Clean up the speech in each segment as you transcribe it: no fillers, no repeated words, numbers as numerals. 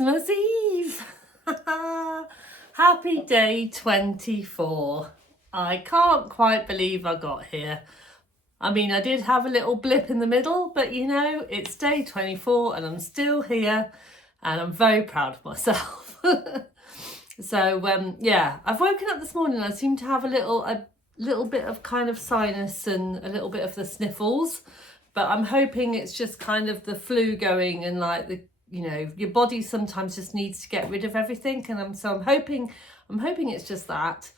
Christmas Eve. Happy day 24. I can't quite believe I got here. I mean, I did have a little blip in the middle, but you know, it's day 24 and I'm still here and I'm very proud of myself. So yeah, I've woken up this morning. I seem to have a little bit of kind of sinus and a little bit of the sniffles, but I'm hoping it's just kind of the flu going, and like the, you know, your body sometimes just needs to get rid of everything, and I'm hoping it's just that.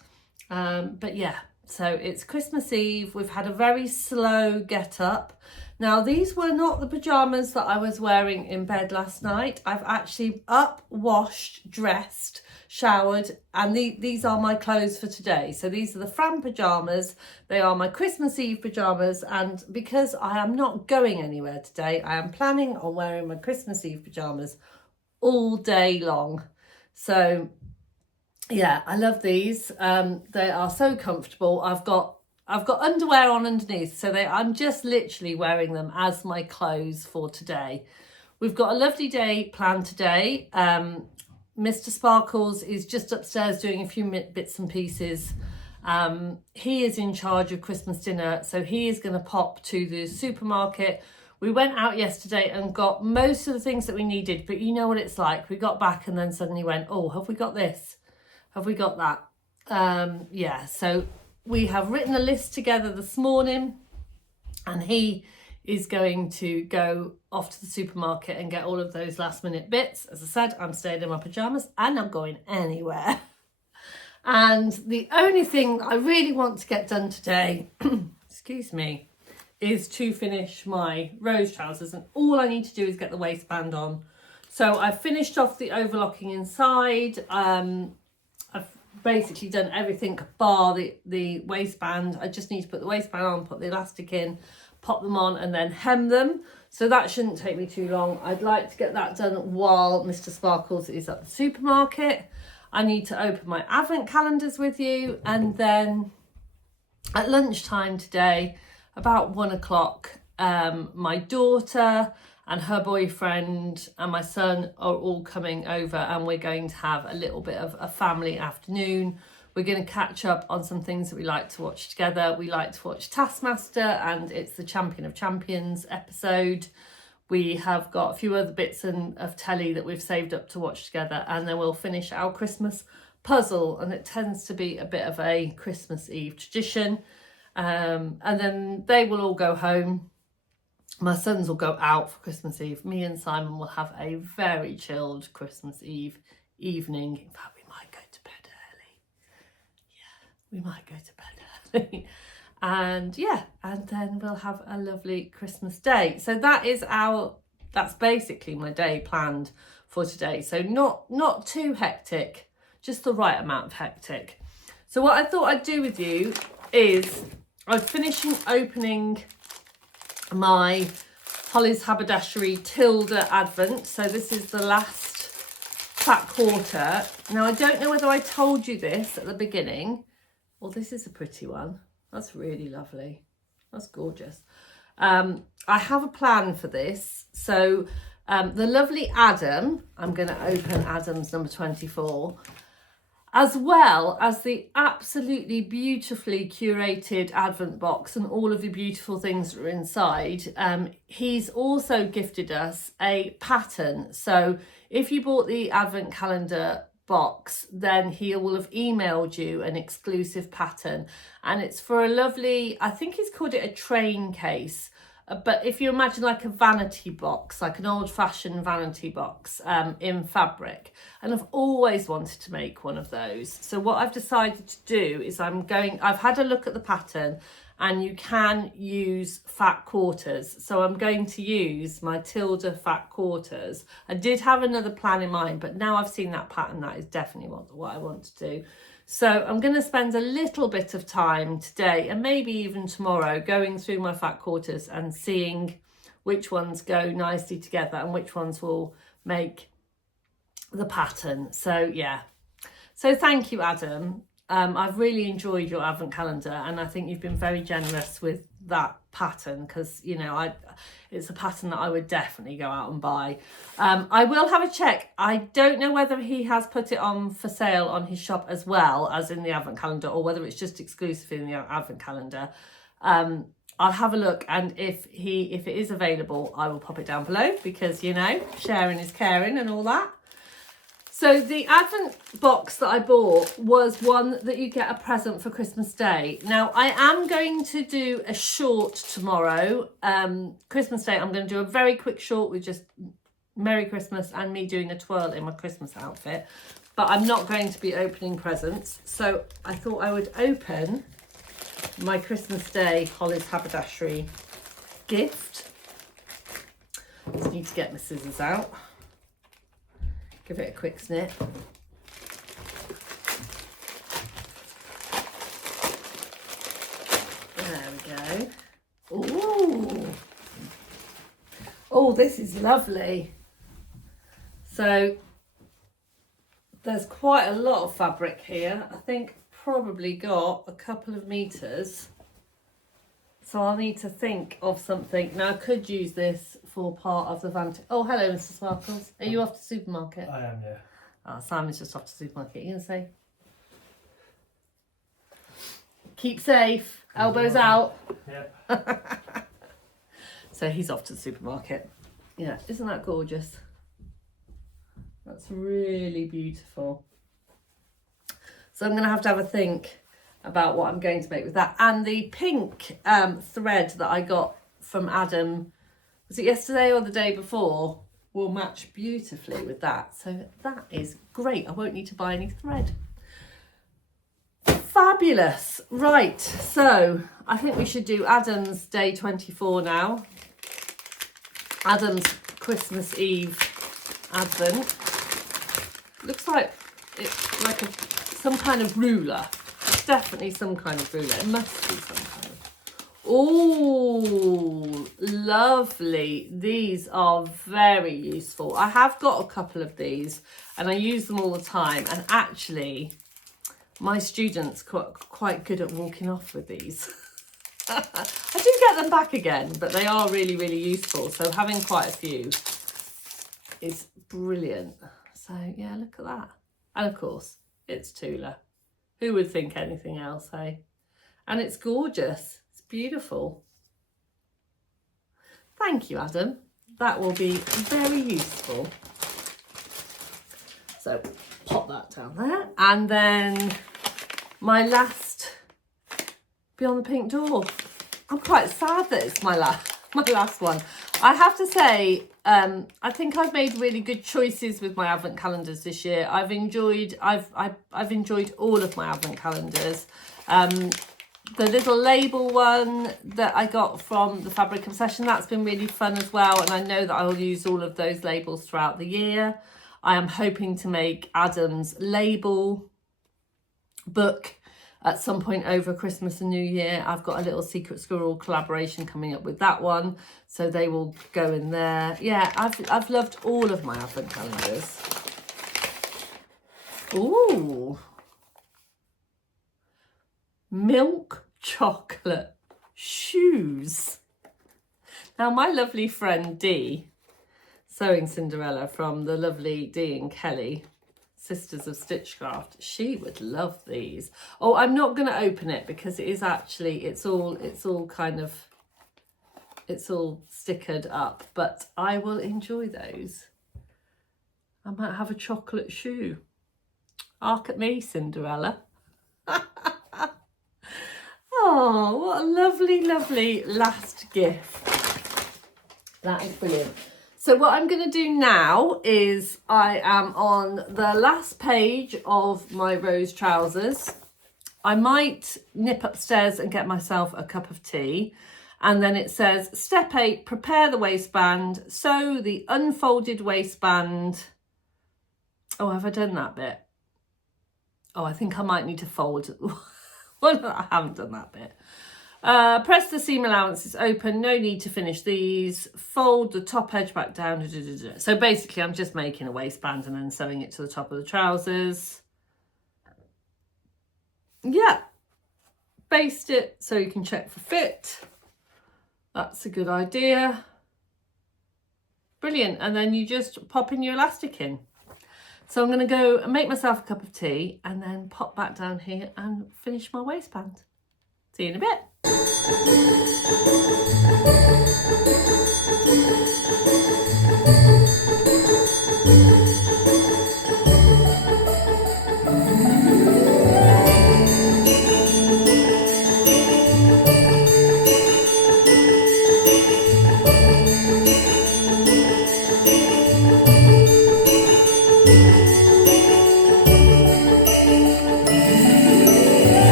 But yeah, so it's Christmas Eve. We've had a very slow get up. Now, these were not the pajamas that I was wearing in bed last night. I've actually up, washed, dressed, showered, and these are my clothes for today. So these are the Fran pajamas. They are my Christmas Eve pajamas, and because I am not going anywhere today, I am planning on wearing my Christmas Eve pajamas all day long. So yeah, I love these. They are so comfortable. I've got underwear on underneath, so I'm just literally wearing them as my clothes for today. We've got a lovely day planned today. Mr. Sparkles is just upstairs doing a few bits and pieces. He is in charge of Christmas dinner, so he is going to pop to the supermarket. We went out yesterday and got most of the things that we needed, but you know what it's like. We got back and then suddenly went, oh, have we got this? Have we got that? Yeah, so we have written a list together this morning, and he is going to go off to the supermarket and get all of those last minute bits. As I said, I'm staying in my pajamas and I'm going anywhere. And the only thing I really want to get done today, excuse me, is to finish my rose trousers, and all I need to do is get the waistband on. So I've finished off the overlocking inside. I've basically done everything bar the waistband. I just need to put the waistband on, put the elastic in, pop them on, and then hem them. So that shouldn't take me too long. I'd like to get that done while Mr. Sparkles is at the supermarket. I need to open my advent calendars with you, and then at lunchtime today, about 1 o'clock, my daughter and her boyfriend and my son are all coming over, and we're going to have a little bit of a family afternoon. We're going to catch up on some things that we like to watch together. We like to watch Taskmaster, and it's the Champion of Champions episode. We have got a few other bits of telly that we've saved up to watch together, and then we'll finish our Christmas puzzle, and it tends to be a bit of a Christmas Eve tradition. And then they will all go home. My sons will go out for Christmas Eve. Me and Simon will have a very chilled Christmas Eve evening. In fact, we might go to bed early. Yeah, we might go to bed early. And yeah, and then we'll have a lovely Christmas day. So that's basically my day planned for today. So not too hectic, just the right amount of hectic. So what I thought I'd do with you is I'm finishing opening my Holly's Haberdashery Tilda Advent. So this is the last fat quarter. Now, I don't know whether I told you this at the beginning. Well, this is a pretty one. That's really lovely. That's gorgeous. I have a plan for this. So the lovely Adam, I'm going to open Adam's number 24, as well as the absolutely beautifully curated Advent box and all of the beautiful things that are inside. He's also gifted us a pattern. So if you bought the Advent calendar box, then he will have emailed you an exclusive pattern, and it's for a lovely, I think he's called it a train case. But if you imagine like a vanity box, like an old-fashioned vanity box in fabric, and I've always wanted to make one of those. So what I've decided to do is I've had a look at the pattern, and you can use fat quarters. So I'm going to use my Tilda fat quarters. I did have another plan in mind, but now I've seen that pattern, that is definitely what I want to do. So I'm going to spend a little bit of time today, and maybe even tomorrow, going through my fat quarters and seeing which ones go nicely together and which ones will make the pattern. So yeah. So thank you, Adam. I've really enjoyed your advent calendar, and I think you've been very generous with that pattern, because, you know, it's a pattern that I would definitely go out and buy. I will have a check. I don't know whether he has put it on for sale on his shop as well as in the advent calendar, or whether it's just exclusive in the advent calendar. I'll have a look, and if it is available, I will pop it down below, because, you know, sharing is caring and all that. So the advent box that I bought was one that you get a present for Christmas Day. Now, I am going to do a short tomorrow. Christmas Day, I'm going to do a very quick short with just Merry Christmas and me doing a twirl in my Christmas outfit. But I'm not going to be opening presents. So I thought I would open my Christmas Day Hollis Haberdashery gift. Just need to get my scissors out. Give it a quick snip. There we go. Ooh. Oh, this is lovely. So there's quite a lot of fabric here. I think probably got a couple of meters. So I'll need to think of something. Now, I could use this for part of the vanity. Oh, hello, Mr. Sparkles. Are you off to the supermarket? I am, yeah. Oh, Simon's just off to the supermarket. You going to say? Keep safe. Elbows out. Yep. So he's off to the supermarket. Yeah, isn't that gorgeous? That's really beautiful. So I'm going to have a think about what I'm going to make with that. And the pink thread that I got from Adam, was it yesterday or the day before, will match beautifully with that. So that is great. I won't need to buy any thread. Fabulous. Right, so I think we should do Adam's day 24 now. Adam's Christmas Eve Advent. Looks like it's like some kind of ruler. It's definitely some kind of ruler. It must be some kind of. Oh, lovely. These are very useful. I have got a couple of these and I use them all the time. And actually, my students quite good at walking off with these. I do get them back again, but they are really, really useful. So having quite a few is brilliant. So yeah, look at that. And of course, it's Tula. Who would think anything else, hey? And it's gorgeous. It's beautiful. Thank you, Adam. That will be very useful. So pop that down there. And then my last Beyond the Pink Door. I'm quite sad that it's my last one. I have to say, I think I've made really good choices with my advent calendars this year. I've enjoyed all of my advent calendars. The little label one that I got from the Fabric Obsession, that's been really fun as well. And I know that I will use all of those labels throughout the year. I am hoping to make Adam's label book at some point over Christmas and New Year. I've got a little Secret Squirrel collaboration coming up with that one, so they will go in there. Yeah, I've loved all of my advent calendars. Ooh, milk chocolate shoes. Now, my lovely friend Dee, Sewing Cinderella from the lovely Dee and Kelly, Sisters of Stitchcraft, she would love these. Oh, I'm not going to open it because it is actually, it's all stickered up, but I will enjoy those. I might have a chocolate shoe. Hark at me, Cinderella. Oh, what a lovely, lovely last gift. That is brilliant. So what I'm going to do now is I am on the last page of my rose trousers. I might nip upstairs and get myself a cup of tea. And then it says, step 8, prepare the waistband. Sew the unfolded waistband. Oh, have I done that bit? Oh, I think I might need to fold. Well, I haven't done that bit. Press the seam allowances open. No need to finish these. Fold the top edge back down. So basically, I'm just making a waistband and then sewing it to the top of the trousers. yeah, baste it so you can check for fit. That's a good idea. Brilliant. And then you just pop in your elastic in. So I'm going to go and make myself a cup of tea and then pop back down here and finish my waistband. See you in a bit.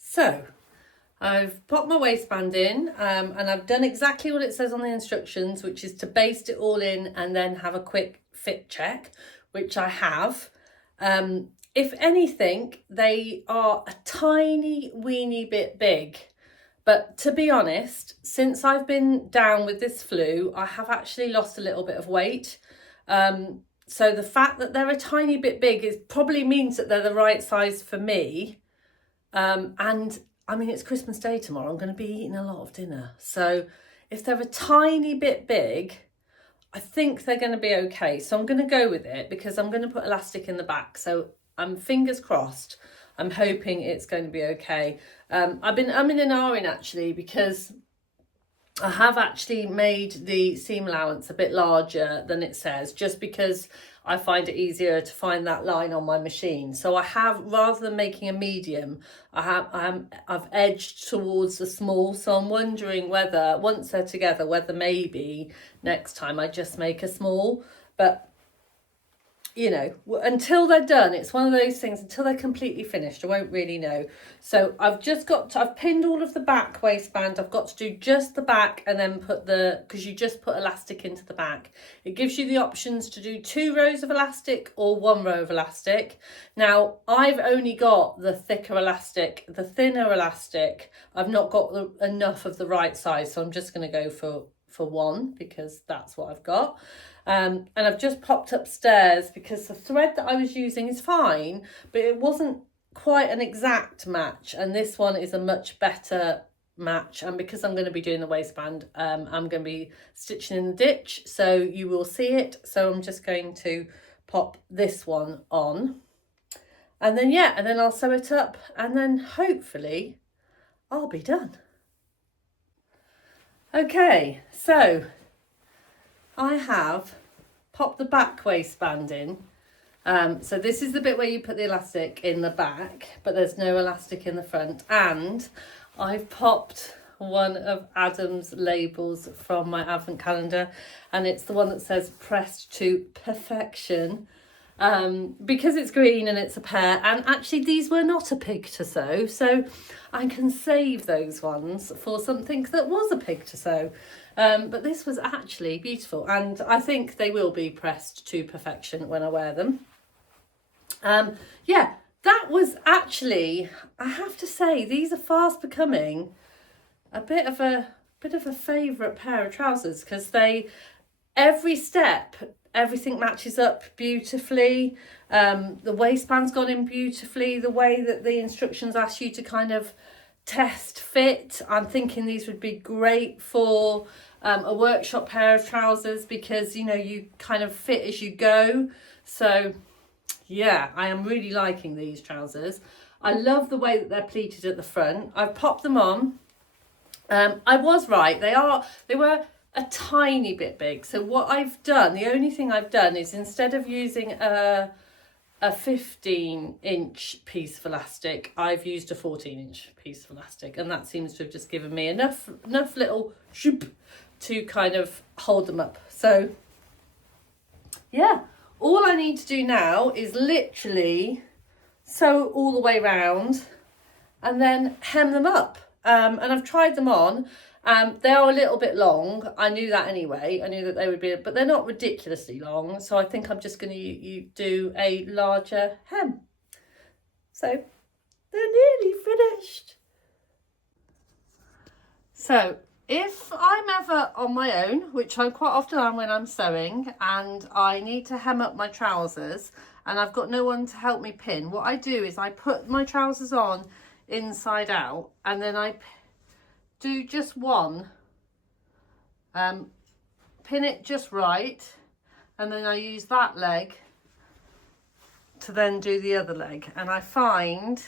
So I've popped my waistband in and I've done exactly what it says on the instructions, which is to baste it all in and then have a quick fit check, which I have. If anything, they are a tiny weeny bit big. But to be honest, since I've been down with this flu, I have actually lost a little bit of weight. So the fact that they're a tiny bit big probably means that they're the right size for me. And I mean, it's Christmas Day tomorrow. I'm going to be eating a lot of dinner. So if they're a tiny bit big, I think they're going to be okay. So I'm going to go with it because I'm going to put elastic in the back. So I'm fingers crossed. I'm hoping it's going to be okay. I've been umming and ahhing actually because I have actually made the seam allowance a bit larger than it says, just because I find it easier to find that line on my machine. So I have, rather than making a medium, I've edged towards the small. So I'm wondering whether, once they're together, whether maybe next time I just make a small. But you know, until they're done, it's one of those things, until they're completely finished, I won't really know. So I've pinned all of the back waistband. I've got to do just the back and then because you just put elastic into the back. It gives you the options to do 2 rows of elastic or 1 row of elastic. Now, I've only got the thicker elastic, the thinner elastic. I've not got enough of the right size, so I'm just going to go for 1 because that's what I've got. And I've just popped upstairs because the thread that I was using is fine, but it wasn't quite an exact match. And this one is a much better match. And because I'm going to be doing the waistband, I'm going to be stitching in the ditch. So you will see it. So I'm just going to pop this one on. And then, and then I'll sew it up. And then hopefully I'll be done. Okay, so I have popped the back waistband in. So this is the bit where you put the elastic in the back, but there's no elastic in the front. And I've popped one of Adam's labels from my advent calendar, and it's the one that says pressed to perfection. Because it's green and it's a pear, and actually these were not a pig to sew, so I can save those ones for something that was a pig to sew. But this was actually beautiful, and I think they will be pressed to perfection when I wear them. That was actually, I have to say, these are fast becoming a bit of a favourite pair of trousers, because they every step, everything matches up beautifully. The waistband's gone in beautifully. The way that the instructions ask you to kind of test fit, I'm thinking these would be great for a workshop pair of trousers, because you know, you kind of fit as you go. So yeah, I am really liking these trousers. I love the way that they're pleated at the front. I've popped them on. I was right, they were a tiny bit big. So what I've done, the only thing I've done is, instead of using a 15-inch piece of elastic, I've used a 14-inch piece of elastic, and that seems to have just given me enough little shoop to kind of hold them up. So yeah, all I need to do now is literally sew all the way round and then hem them up. And I've tried them on. They are a little bit long. I knew that anyway. I knew that they would be, but they're not ridiculously long. So I think I'm just going to do a larger hem. So they're nearly finished. So if I'm ever on my own, which I quite often am when I'm sewing, and I need to hem up my trousers and I've got no one to help me pin, what I do is I put my trousers on inside out, and then I do just one, pin it just right, and then I use that leg to then do the other leg, and I find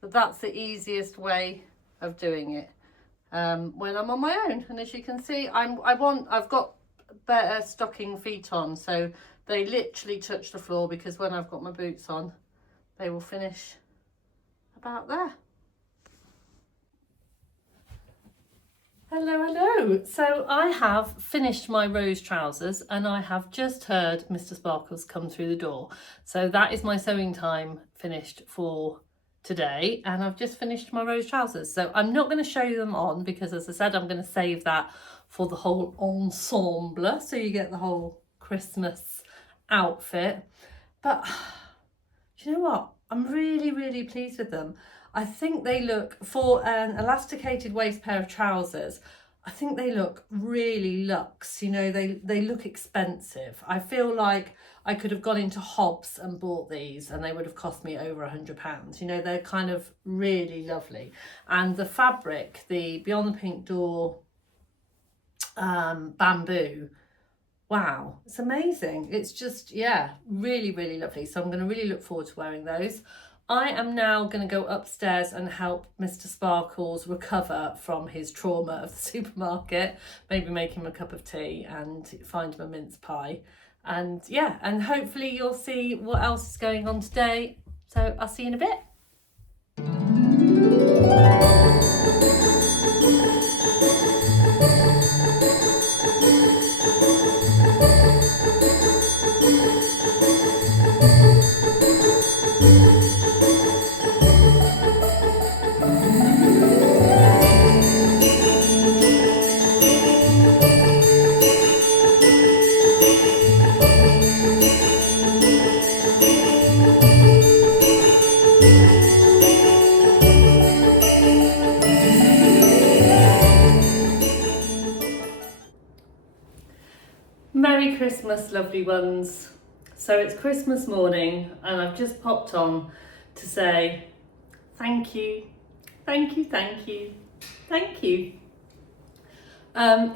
that that's the easiest way of doing it when I'm on my own. And as you can see, I've got better stocking feet on, so they literally touch the floor, because when I've got my boots on, they will finish about there. Hello. So I have finished my rose trousers, and I have just heard Mr. Sparkles come through the door. So that is my sewing time finished for today, and I've just finished my rose trousers. So I'm not going to show you them on, because as I said, I'm going to save that for the whole ensemble, so you get the whole Christmas outfit. But do you know what? I'm really pleased with them. I think they look, for an elasticated waist pair of trousers, I think they look really luxe. You know, they look expensive. I feel like I could have gone into Hobbs and bought these, and they would have cost me over £100. You know, they're kind of really lovely. And the fabric, the Beyond the Pink Door bamboo, wow, it's amazing. It's just, yeah, really lovely. So I'm going to really look forward to wearing those. I am now going to go upstairs and help Mr. Sparkles recover from his trauma of the supermarket. Maybe make him a cup of tea and find him a mince pie. And yeah, and hopefully you'll see what else is going on today. So I'll see you in a bit. Merry Christmas, lovely ones. So it's Christmas morning, and I've just popped on to say thank you.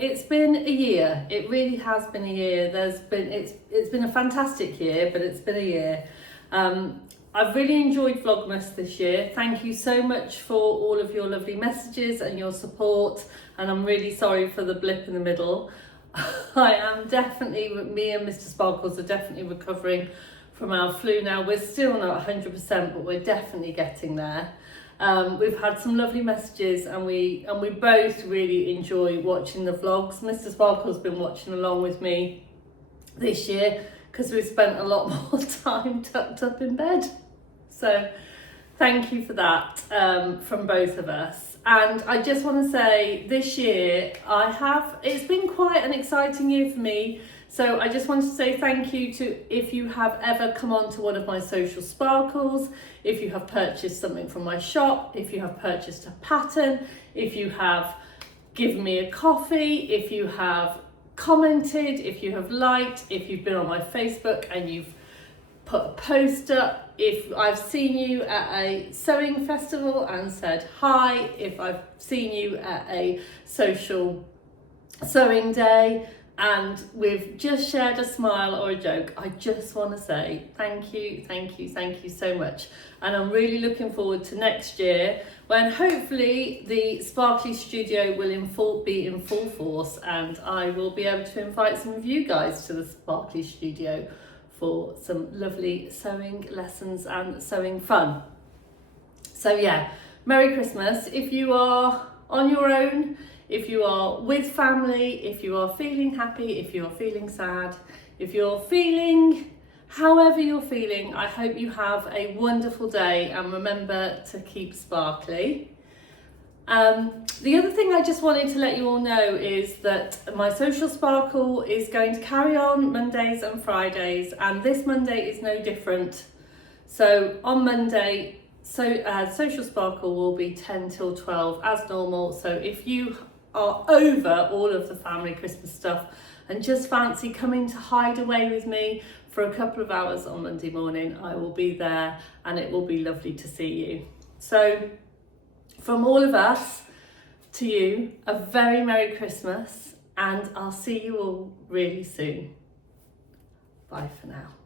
It's been a year. It really has been a year. It's been a fantastic year, but it's been a year. I've really enjoyed Vlogmas this year. Thank you so much for all of your lovely messages and your support, and I'm really sorry for the blip in the middle. I am definitely, me and Mr. Sparkles are definitely recovering from our flu now. We're still not 100%, but we're definitely getting there. We've had some lovely messages, and we both really enjoy watching the vlogs. Mr. Sparkle's been watching along with me this year because we've spent a lot more time tucked up in bed. So thank you for that from both of us. And I just want to say, this year it's been quite an exciting year for me. So I just want to say thank you to, if you have ever come on to one of my social sparkles, if you have purchased something from my shop, if you have purchased a pattern, if you have given me a coffee, if you have commented, if you have liked, if you've been on my Facebook and you've put a post up, if I've seen you at a sewing festival and said hi, if I've seen you at a social sewing day and we've just shared a smile or a joke, I just want to say thank you, thank you, thank you so much. And I'm really looking forward to next year when hopefully the Sparkly Studio will be in full force and I will be able to invite some of you guys to the Sparkly Studio for some lovely sewing lessons and sewing fun. So yeah, Merry Christmas. If you are on your own, if you are with family, if you are feeling happy, if you are feeling sad, if you're feeling however you're feeling, I hope you have a wonderful day and remember to keep sparkly. The other thing I just wanted to let you all know is that my Social Sparkle is going to carry on Mondays and Fridays, and this Monday is no different. So on Monday, Social Sparkle will be 10 till 12 as normal. So if you are over all of the family Christmas stuff and just fancy coming to hide away with me for a couple of hours on Monday morning, I will be there and it will be lovely to see you. So from all of us to you, a very Merry Christmas, and I'll see you all really soon. Bye for now.